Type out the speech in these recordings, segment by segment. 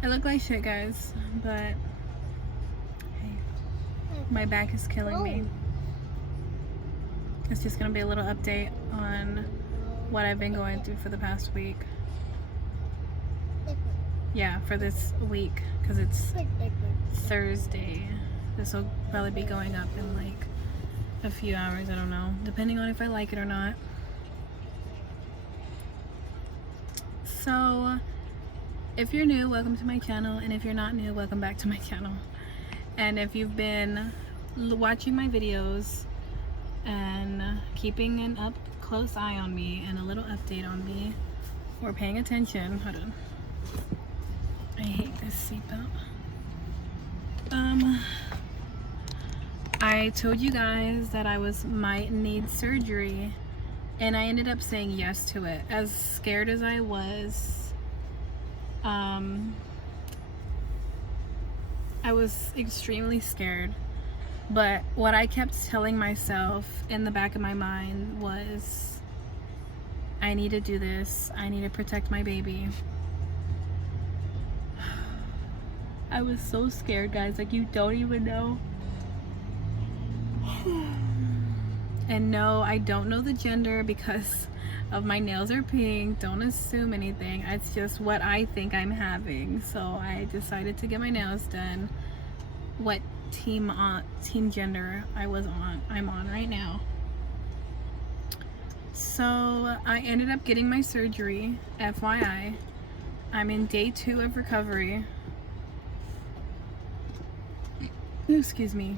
I look like shit, guys, but hey, my back is killing me. It's just gonna be a little update on what I've been going through for the past week. Yeah, for this week, because it's Thursday. This will probably be going up in like a few hours, I don't know, depending on if I like it or not. So if you're new, welcome to my channel, and if you're not new, welcome back to my channel. And if you've been watching my videos and keeping an up close eye on me and a little update on me, or paying attention, hold on, I hate this seatbelt. I told you guys that I might need surgery, and I ended up saying yes to it. As scared as I was, I was extremely scared. But what I kept telling myself in the back of my mind was, I need to do this. I need to protect my baby. I was so scared, guys, like you don't even know. And no, I don't know the gender because of my nails are pink. Don't assume anything. It's just what I think I'm having. So I decided to get my nails done. What team gender I'm on right now. So I ended up getting my surgery, FYI. I'm in day 2 of recovery. Excuse me.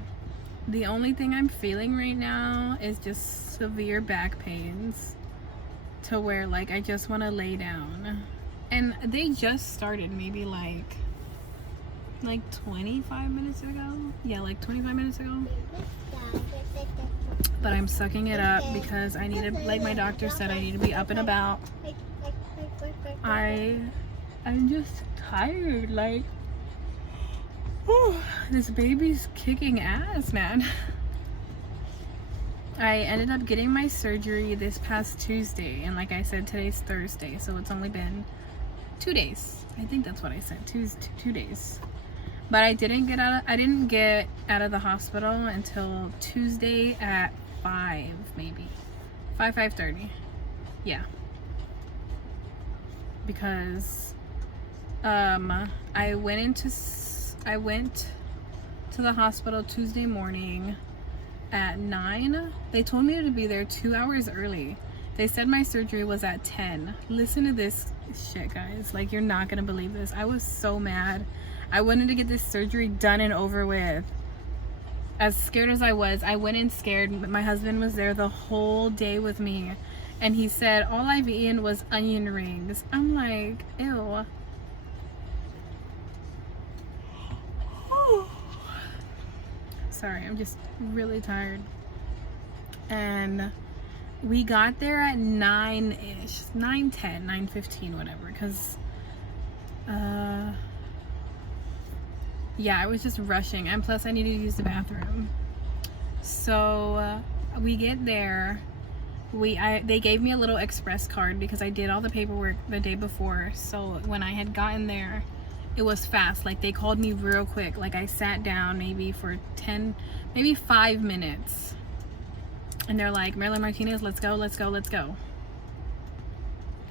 The only thing I'm feeling right now is just severe back pains to where like I just want to lay down. And they just started maybe like 25 minutes ago. Yeah, like 25 minutes ago. But I'm sucking it up because I need to, like my doctor said, I need to be up and about. I'm just tired, like this baby's kicking ass, man. I ended up getting my surgery this past Tuesday, and like I said, today's Thursday, so it's only been 2 days. I think that's what I said, 2 days. But I didn't get out of the hospital until Tuesday at 5, maybe 5:30. Yeah, because I went to the hospital Tuesday morning at 9. They told me to be there 2 hours early. They said my surgery was at 10. Listen to this shit, guys. Like, you're not gonna believe this. I was so mad. I wanted to get this surgery done and over with. As scared as I was, I went in scared. My husband was there the whole day with me, and he said all I've eaten was onion rings. I'm like, ew. Sorry, I'm just really tired. And we got there at 9-ish, 9:10, 9:15, whatever, because yeah, I was just rushing, and plus I needed to use the bathroom. So we get there. They gave me a little express card because I did all the paperwork the day before. So when I had gotten there, it was fast. Like, they called me real quick. Like, I sat down maybe for 5 minutes, and they're like, Marilyn Martinez, let's go.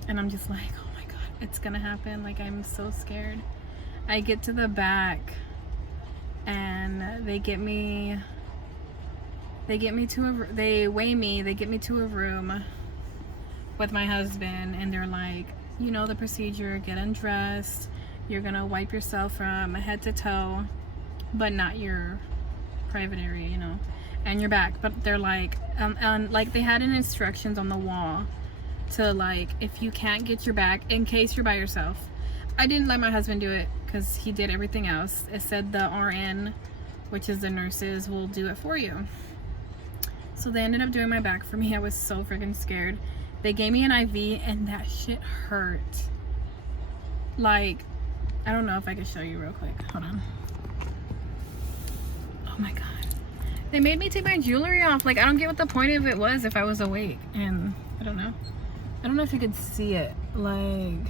And I'm just like, oh my god, it's gonna happen. Like, I'm so scared. I get to the back, and they weigh me, they get me to a room with my husband, and they're like, you know the procedure, get undressed, you're gonna wipe yourself from head to toe, but not your private area, you know, and your back. But they're like, and like they had instructions on the wall to, like, if you can't get your back, in case you're by yourself. I didn't let my husband do it because he did everything else. It said the RN, which is the nurses, will do it for you. So they ended up doing my back for me. I was so freaking scared. They gave me an IV, and that shit hurt. Like, I don't know if I can show you real quick. Hold on. Oh my god. They made me take my jewelry off. Like, I don't get what the point of it was if I was awake. And I don't know. I don't know if you could see it. Like,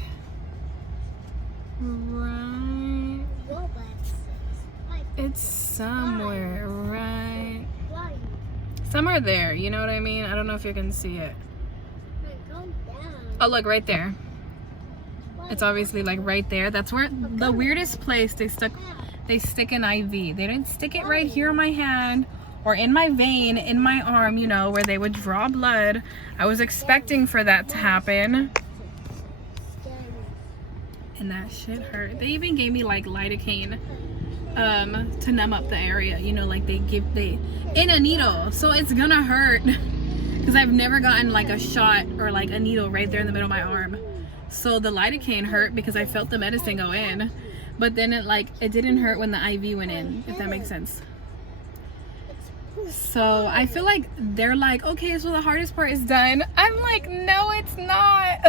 right It's somewhere, right? Somewhere there, you know what I mean? I don't know if you can see it. Oh, look, right there. It's obviously like right there. That's where the weirdest place they stick an IV. They didn't stick it right here in my hand or in my vein, in my arm, you know, where they would draw blood. I was expecting for that to happen. And that shit hurt. They even gave me like lidocaine to numb up the area, you know, like they in a needle, so it's gonna hurt because I've never gotten like a shot or like a needle right there in the middle of my arm. So the lidocaine hurt because I felt the medicine go in, but then it didn't hurt when the IV went in, if that makes sense. So I feel like they're like, okay, so the hardest part is done. I'm like, no, it's not.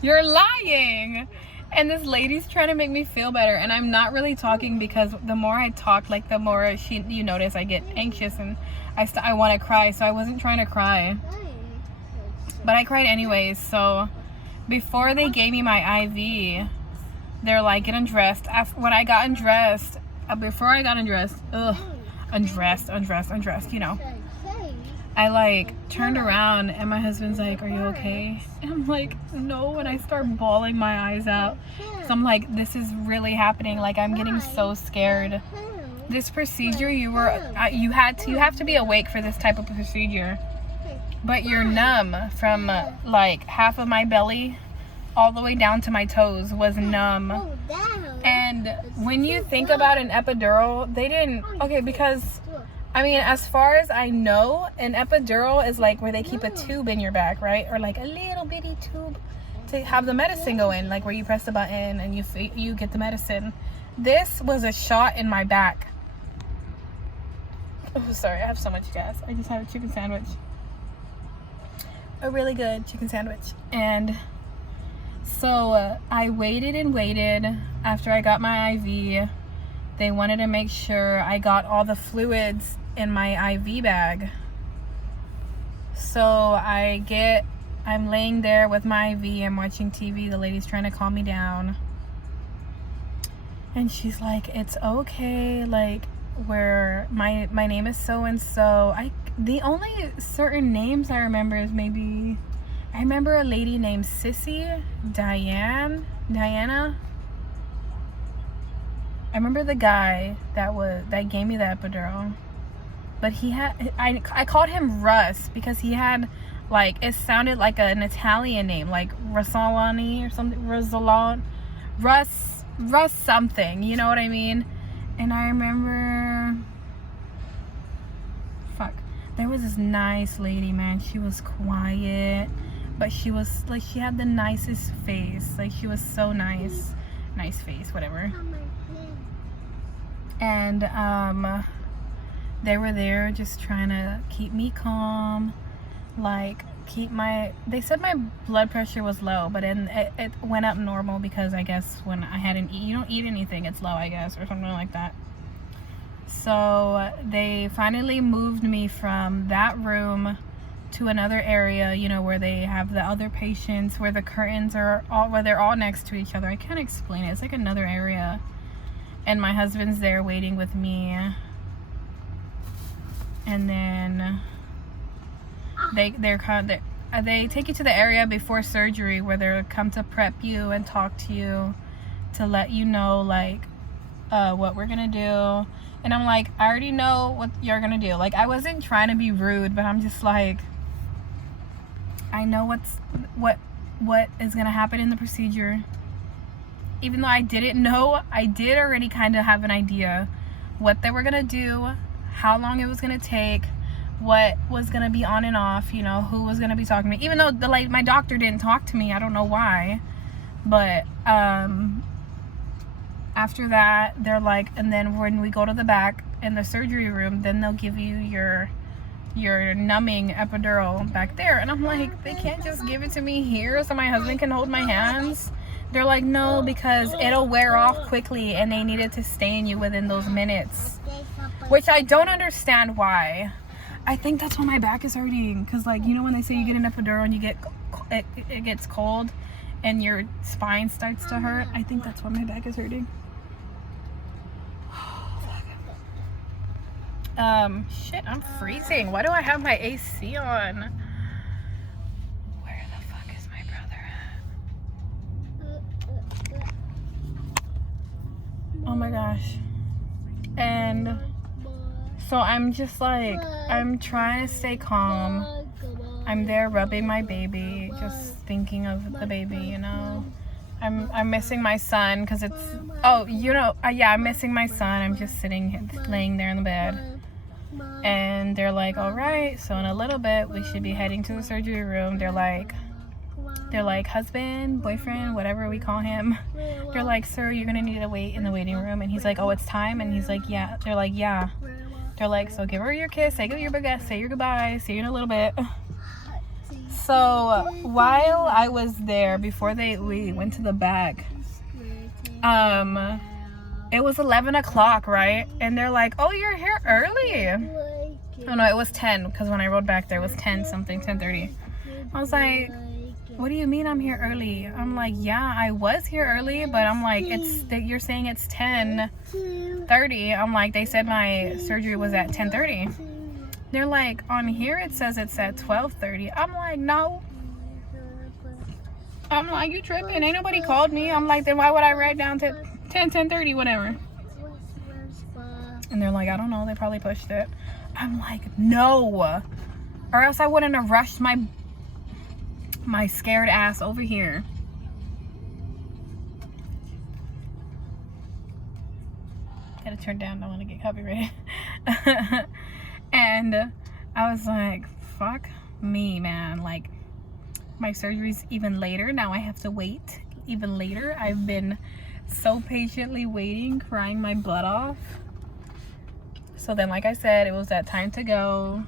You're lying. And this lady's trying to make me feel better, and I'm not really talking because the more I talk, like the more you notice I get anxious and I want to cry. So I wasn't trying to cry, but I cried anyways. So before they gave me my IV, they're like, get undressed. When I got undressed, before I got undressed, undressed, you know, I like turned around and my husband's like, are you okay? And I'm like, no. And I start bawling my eyes out. So I'm like, this is really happening. Like, I'm getting so scared. This procedure, you have to be awake for this type of procedure. But you're numb from like half of my belly all the way down to my toes was numb. And when you think about an epidural, they didn't, okay, because I mean, as far as I know, an epidural is like where they keep a tube in your back, right? Or like a little bitty tube to have the medicine go in, like where you press the button and you get the medicine. This was a shot in my back. Oh, sorry, I have so much gas. I just had a chicken sandwich. A really good chicken sandwich. And so I waited and waited after I got my IV. They wanted to make sure I got all the fluids in my IV bag. So I'm laying there with my IV, I'm watching TV, the lady's trying to calm me down. And she's like, it's okay, like, where my name is so and so. The only certain names I remember is maybe I remember a lady named Sissy, Diana. I remember the guy that gave me the epidural, but I called him Russ because he had like, it sounded like an Italian name, like Rosolani or something, Russ something, you know what I mean? And I remember, there was this nice lady, man. She was quiet, but she was like, she had the nicest face. Like, she was so nice face, whatever. And they were there just trying to keep me calm, like they said my blood pressure was low, but then it went up normal because I guess when I hadn't you don't eat anything, it's low, I guess, or something like that. So they finally moved me from that room to another area, you know, where they have the other patients, where the curtains are where they're all next to each other. I can't explain it. It's like another area. And my husband's there waiting with me. And then they take you to the area before surgery where they'll come to prep you and talk to you to let you know like what we're gonna do. And I'm like, I already know what you're gonna do. Like, I wasn't trying to be rude, but I'm just like, I know what is gonna happen in the procedure. Even though I didn't know, I did already kind of have an idea what they were gonna do, how long it was gonna take, what was gonna be on and off, you know, who was gonna be talking to me. Even though my doctor didn't talk to me, I don't know why. But after that, they're like, and then when we go to the back in the surgery room, then they'll give you your numbing epidural back there. And I'm like, they can't just give it to me here so my husband can hold my hands? They're like, no, because it'll wear off quickly and they needed to stay in you within those minutes. Which I don't understand why. I think that's why my back is hurting. Because, like, you know when they say you get an epidural and it gets cold and your spine starts to hurt? I think that's why my back is hurting. Shit, I'm freezing. Why do I have my AC on? Where the fuck is my brother at? Oh my gosh. And so I'm just like, I'm trying to stay calm. I'm there rubbing my baby, just thinking of the baby, you know. I'm missing my son because it's, oh, you know, yeah, I'm missing my son. I'm just laying there in the bed. And they're like, all right, so in a little bit, we should be heading to the surgery room. They're like, husband, boyfriend, whatever we call him. They're like, sir, you're going to need to wait in the waiting room. And he's like, oh, it's time? And he's like, yeah. They're like, yeah. They're like, so give her your kiss, say your goodbye, see you in a little bit. So while I was there, before we went to the back, it was 11 o'clock, right? And they're like, oh, you're here early. Oh no, it was 10, because when I rode back there, it was 10 something, 10:30. I was like, what do you mean I'm here early? I'm like, yeah, I was here early, but I'm like, you're saying it's 10:30. I'm like, they said my surgery was at 10:30. They're like, on here it says it's at 12:30. I'm like, no. I'm like, you tripping? Ain't nobody called me. I'm like, then why would I write down to 10:30, whatever? And they're like, I don't know. They probably pushed it. I'm like, no. Or else I wouldn't have rushed my scared ass over here. Gotta turn down. Don't want to get copyrighted. And I was like, fuck me, man. Like, my surgery's even later. Now I have to wait even later. I've been so patiently waiting, crying my butt off. So then, like I said, it was that time to go.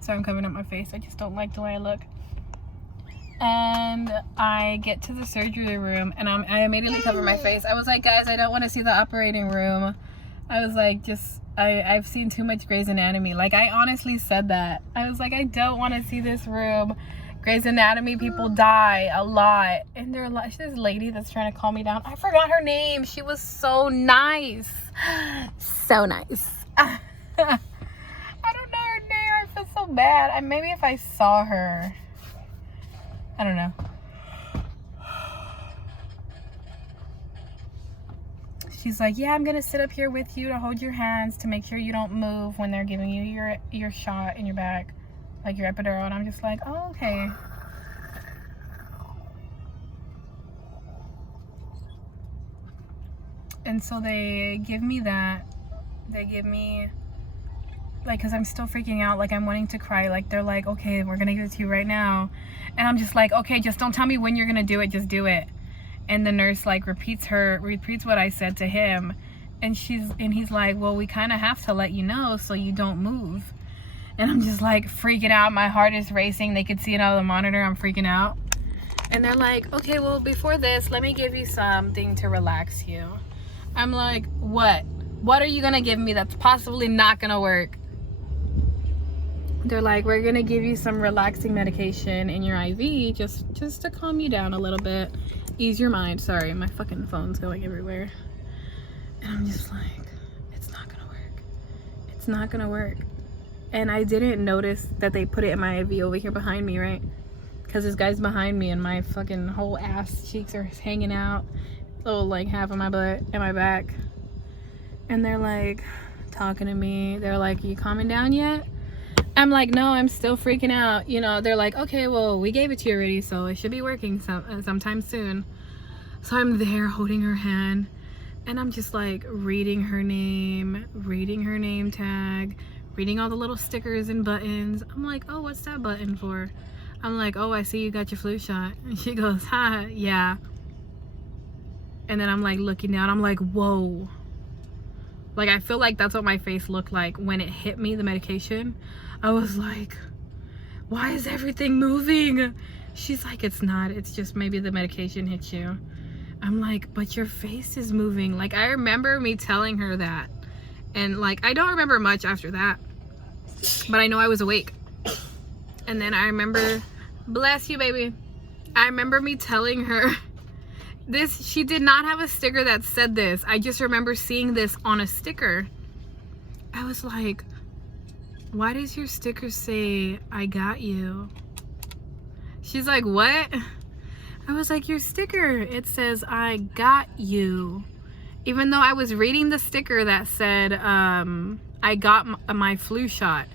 So I'm covering up my face. I just don't like the way I look. And I get to the surgery room, and I immediately cover my face. I was like, guys, I don't want to see the operating room. I was like, I've seen too much Grey's Anatomy. Like, I honestly said that. I was like, I don't want to see this room. Grey's Anatomy people die a lot. And they're like, this lady that's trying to calm me down. I forgot her name. She was so nice. So nice. I don't know her name. I feel so bad. Maybe if I saw her. I don't know. She's like, yeah, I'm gonna sit up here with you to hold your hands to make sure you don't move when they're giving you your shot in your back, like your epidural. And I'm just like, oh, okay. And so they give me that. They give me, like, because I'm still freaking out, like, I'm wanting to cry. Like, they're like, okay, we're gonna give it to you right now. And I'm just like, okay, just don't tell me when you're gonna do it, just do it. And the nurse like repeats what I said to him, and he's like, well, we kind of have to let you know so you don't move. And I'm just like freaking out. My heart is racing. They could see it out of the monitor. I'm freaking out. And they're like, okay, well, before this, let me give you something to relax you. I'm like, what are you gonna give me that's possibly not gonna work? They're like, we're gonna give you some relaxing medication in your IV just to calm you down a little bit, ease your mind. Sorry, my fucking phone's going everywhere. And I'm just like, it's not gonna work. It's not gonna work. And I didn't notice that they put it in my IV over here behind me, right? Because this guy's behind me and my fucking whole ass cheeks are hanging out. Little like half of my butt and my back. And they're like talking to me. They're like, you calming down yet? I'm like, no, I'm still freaking out. You know, they're like, okay, well, we gave it to you already, so it should be working sometime soon. So I'm there holding her hand, and I'm just like reading her name tag, reading all the little stickers and buttons. I'm like, oh, what's that button for? I'm like, oh, I see you got your flu shot. And she goes, ha, yeah. And then I'm like looking down. I'm like, whoa. Like, I feel like that's what my face looked like when it hit me, the medication. I was like, why is everything moving? She's like, it's not. It's just maybe the medication hit you. I'm like, but your face is moving. Like, I remember me telling her that. And, like, I don't remember much after that. But I know I was awake. And then I remember, bless you, baby. I remember me telling her this. She did not have a sticker that said this. I just remember seeing this on a sticker. I was like, why does your sticker say I got you? She's like, what? I was like, your sticker, it says I got you. Even though I was reading the sticker that said I got my flu shot.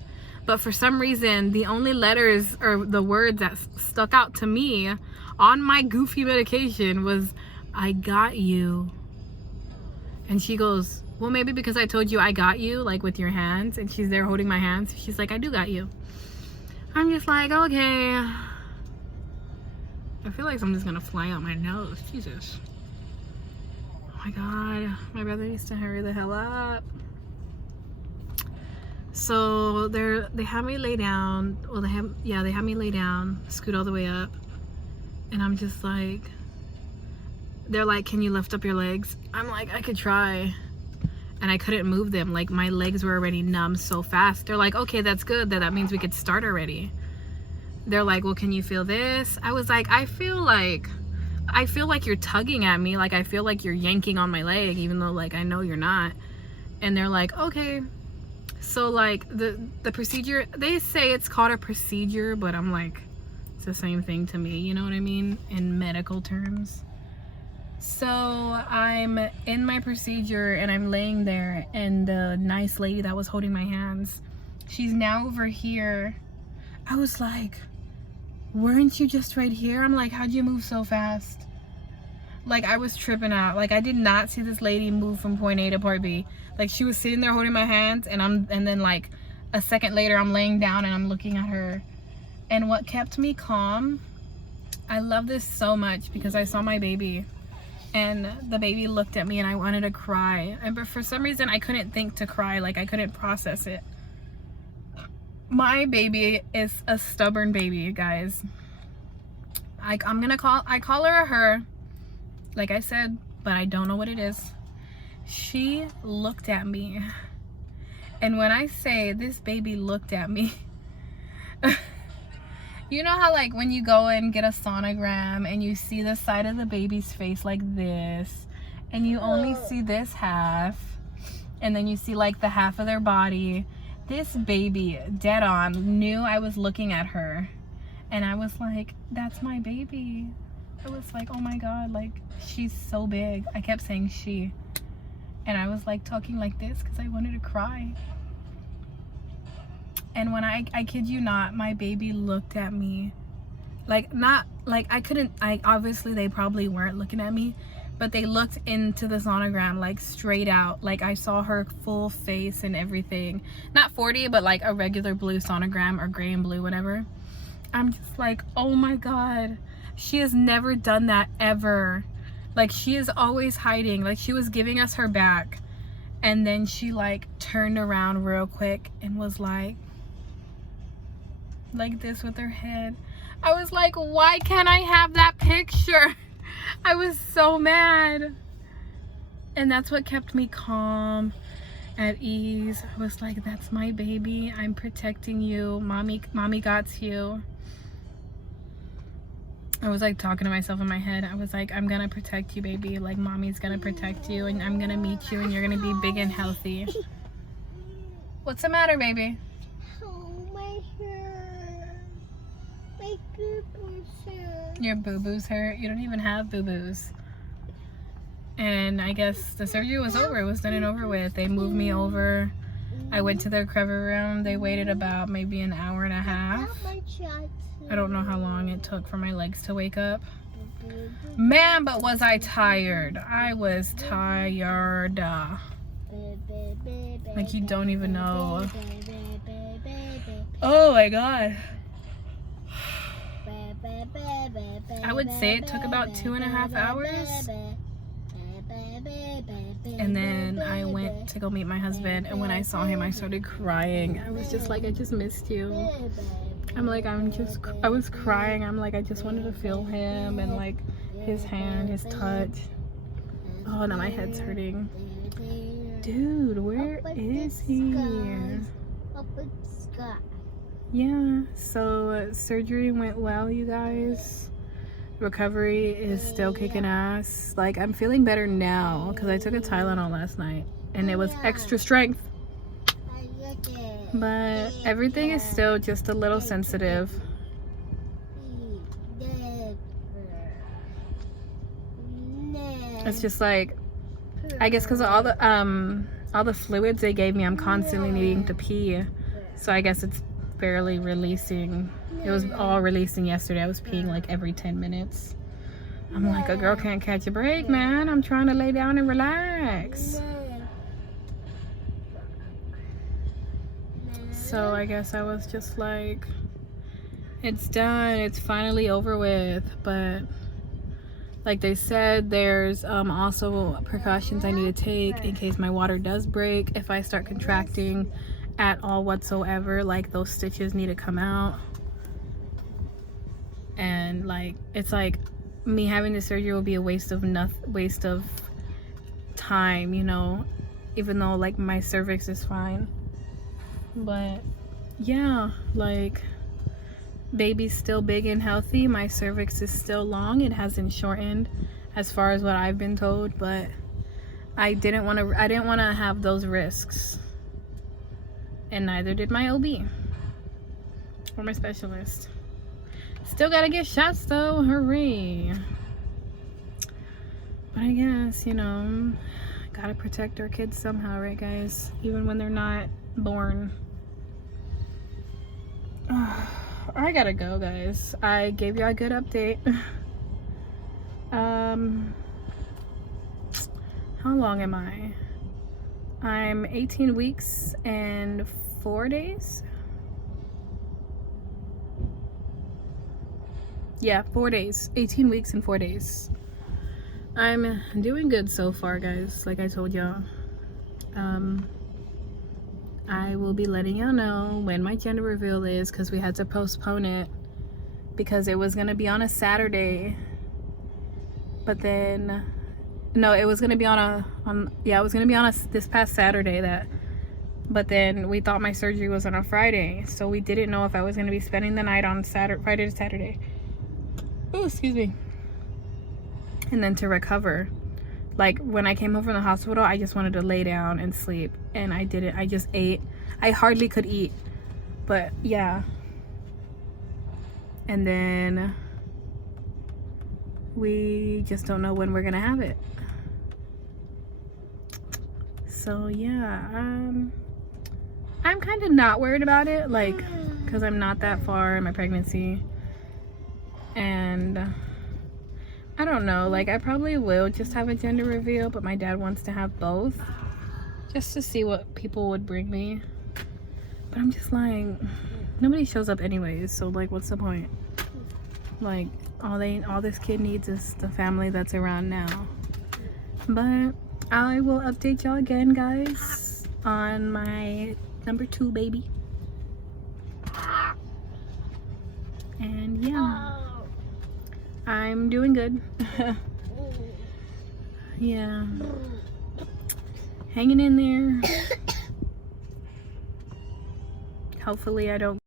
But for some reason, the only letters or the words that stuck out to me on my goofy medication was I got you. And she goes, well, maybe because I told you I got you, like with your hands. And she's there holding my hands. She's like, I do got you. I'm just like, okay. I feel like something's gonna fly out my nose. Jesus. Oh my God. My brother needs to hurry the hell up. So they have me lay down. Well, they have me lay down, scoot all the way up. And I'm just like, they're like, can you lift up your legs? I'm like, I could try. And I couldn't move them. Like, my legs were already numb so fast. They're like, okay, that's good. That means we could start already. They're like, well, can you feel this? I was like, I feel like you're tugging at me. Like, I feel like you're yanking on my leg, even though, like, I know you're not. And they're like, okay. So, like, the procedure, they say it's called a procedure, but I'm like, it's the same thing to me. You know what I mean? In medical terms. So I'm in my procedure and I'm laying there, and the nice lady that was holding my hands, she's now over here. I was like, weren't you just right here? I'm like, how'd you move so fast? Like, I was tripping out. Like, I did not see this lady move from point A to point B. Like, she was sitting there holding my hands, and then like a second later I'm laying down and I'm looking at her. And what kept me calm, I love this so much because I saw my baby. And the baby looked at me and I wanted to cry. But for some reason I couldn't think to cry. Like, I couldn't process it. My baby is a stubborn baby, guys. I call her a her, like I said, but I don't know what it is. She looked at me. And when I say this baby looked at me, you know how, like, when you go and get a sonogram and you see the side of the baby's face like this, and you only see this half, and then you see like the half of their body. This baby, dead on, knew I was looking at her. And I was like, that's my baby. I was like, oh my God, like, she's so big. I kept saying she. And I was like talking like this because I wanted to cry. And when I kid you not, my baby looked at me. Like, not, like, obviously they probably weren't looking at me, but they looked into the sonogram, like, straight out. Like, I saw her full face and everything. Not 40, but like a regular blue sonogram, or gray and blue, whatever. I'm just like, oh my God. She has never done that ever. Like, she is always hiding. Like, she was giving us her back. And then she, like, turned around real quick and was like this with her head. I was like, why can't I have that picture? I was so mad. And that's what kept me calm, at ease. I was like, that's my baby. I'm protecting you. Mommy got you. I was like talking to myself in my head. I was like, I'm gonna protect you, baby. Like, mommy's gonna protect you, and I'm gonna meet you, and you're gonna be big and healthy. What's the matter, baby? Oh, my hair. My boo-boos hurt. Your boo-boos hurt? You don't even have boo-boos. And I guess the surgery was over. It was done and over with. They moved me over. I went to the recovery room. They waited about maybe an hour and a half. I don't know how long it took for my legs to wake up. Man, but was I tired. I was tired. Like, you don't even know. Oh my God. I would say it took about 2.5 hours. And then I went to go meet my husband, and when I saw him I started crying. I was just like, I just missed you. I'm like, I was crying. I'm like, I just wanted to feel him, and like his hand, his touch. Oh, now my head's hurting. Dude, where is he? Up in the sky. Yeah, so surgery went well, you guys. Recovery is still kicking ass. Like, I'm feeling better now because I took a Tylenol last night and it was extra strength. But everything is still just a little sensitive. It's just like, I guess because of all the fluids they gave me, I'm constantly needing to pee. So I guess it's barely releasing. It was all releasing yesterday. I was peeing like every 10 minutes. I'm like, a girl can't catch a break, man. I'm trying to lay down and relax. So I guess I was just like, it's done. It's finally over with. But like they said, there's also precautions I need to take in case my water does break. If I start contracting at all whatsoever, like those stitches need to come out. And like, it's like me having the surgery will be a waste of time, you know, even though like my cervix is fine. But yeah, like baby's still big and healthy. My cervix is still long. It hasn't shortened as far as what I've been told, but I didn't want to have those risks. And neither did my OB or my specialist. Still gotta get shots though, hooray. But I guess, you know, gotta protect our kids somehow, right guys? Even when they're not born. I gotta go, guys. I gave you a good update. How long am I? I'm 18 weeks and 4 days. Yeah, 4 days. 18 weeks and 4 days. I'm doing good so far, guys. Like I told y'all. I will be letting y'all know when my gender reveal is, because we had to postpone it because it was gonna be on a Saturday. But then, no, it was gonna be it was gonna be on this past Saturday. But then we thought my surgery was on a Friday, so we didn't know if I was gonna be spending the night on Friday to Saturday. Oh, excuse me. And then to recover. Like when I came home from the hospital, I just wanted to lay down and sleep, and I didn't. I just ate. I hardly could eat, but yeah. And then we just don't know when we're gonna have it. So yeah, I'm kind of not worried about it, like, because I'm not that far in my pregnancy, and I don't know, like I probably will just have a gender reveal, but my dad wants to have both just to see what people would bring me. But I'm just like, nobody shows up anyways, so like what's the point? Like all this kid needs is the family that's around now. But I will update y'all again, guys, on my number 2 baby. And yeah, I'm doing good. Yeah, hanging in there. Hopefully I don't